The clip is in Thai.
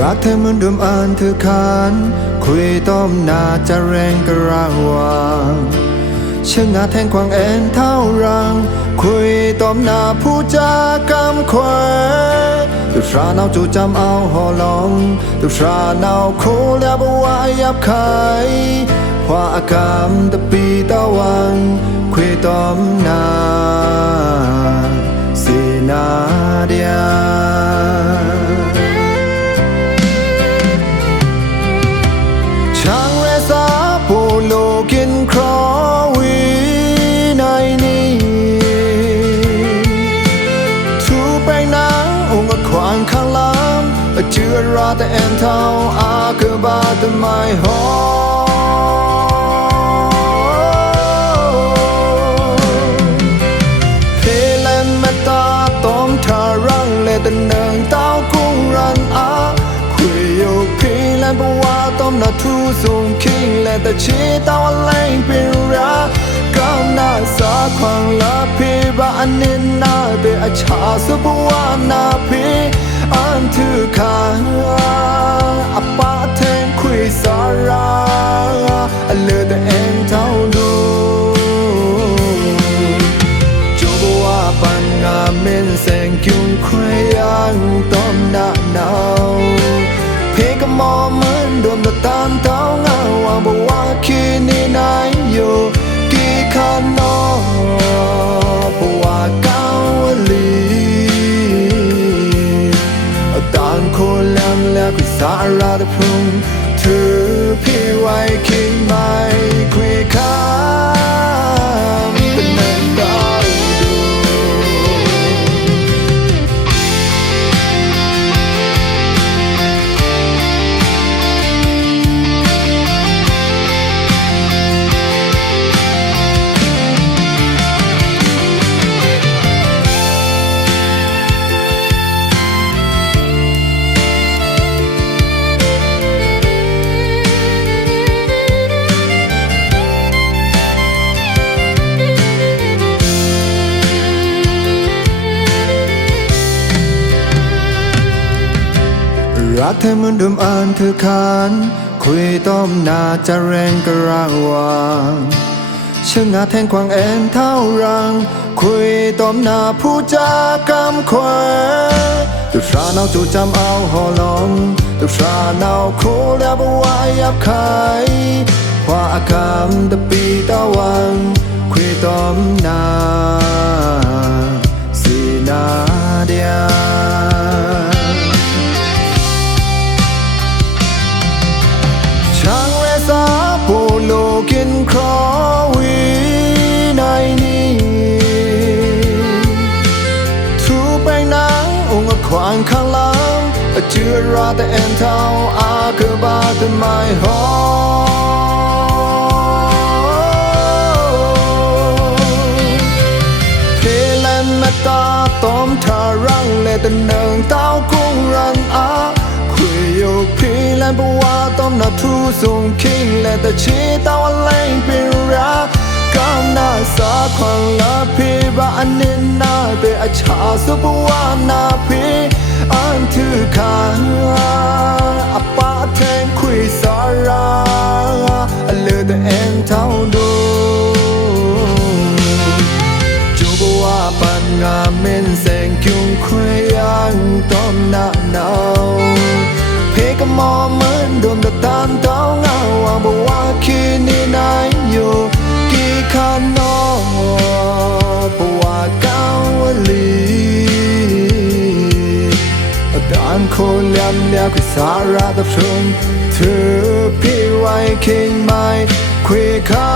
รักเธอเหมือนดมอ่านเธอคานคุยต้มนาจะแรงกระราวางเชื่องาแทงควางแอนเท่ารังคุยต้มนาผู้จากำควายตุชราเนาจูจำเอาหอลองตุชราเนาโคเลียบว่ายับขายพว่าอากามตะปีตะวังคุยต้มนาสีนาเดียกินครอวีในนี้ทูไปนางองค์ขวางข้างล่างเจือราแต่แอนเท้าอาเกือบาแต่ไม่หอเพลนเมตาต้อมทารังเลแต่เนิงเต้ากุ้งรันอาคุยโยเพลนบัวต้มนาทูสูงคิงและแต่ชีตาวแรงเป็นรักก้าวหน้าสาขวางละพีบาอันนินนาเดอชาสุบวานาพีอันถือขาอปาเทงคุยสาราเลือแต่เอ็นเท่าดูจูบว่าปันงาเมนแสงยุ่งคุยยังต้มหน้าหนาวเพกมอมันดมตะตามเท้างาวางบอกว่าคืนนี้นายอยู่กี่คันนอบอกว่าเก้าวลีต่างคนแล้วคุยสาระแต่พรุ่งถือพี่ไว้คิดไม่คุยข้ามเป็นเรื่องดาวรักเธอเหมือนดมอ่านเธอคานคุยต้มนาจะแรงกระราวางเชื่องาแทงควางแอนเท่ารังคุยต้มนาผู้จากำควายตุชราเนาจูจำเอาหอลองตุชราเนาโคเลียบว่ายับขายพว่าอากามตะปีตะวังคุยต้มนาสีนาเดียโลกินครอวีในนี้ทูไปนางองค์ขวางข้างล่างเจือราแต่แอนเท้าอาเกือบาแต่ไม่หอเพลนเมตาต้อมทารังและแต่เนิงเต้ากุ้งรันอาคุยโยพีแลนบัวต้อมนาทูสูงคิงและแต่ชีตาวแรงเป็นรักก้าวหน้าสาขวางละพีบาอันนินนาเดอชาสุบวานาพีอันถือขาอปาแทงคุยสาราเลือแต่เอ็นเท่าดูจูบว่าปันงาเมนแสงยุ่งคุยยังต้มหน้าหนาวเพกมอมันดมตะตามเท้างาวางบอกว่าคืนนี้นายอยู่กี่คันนอบอกว่าเก้าวลีต่างคนแล้วคุยสาระแต่พรุ่งถือพี่ไว้คิดไม่คุยข้า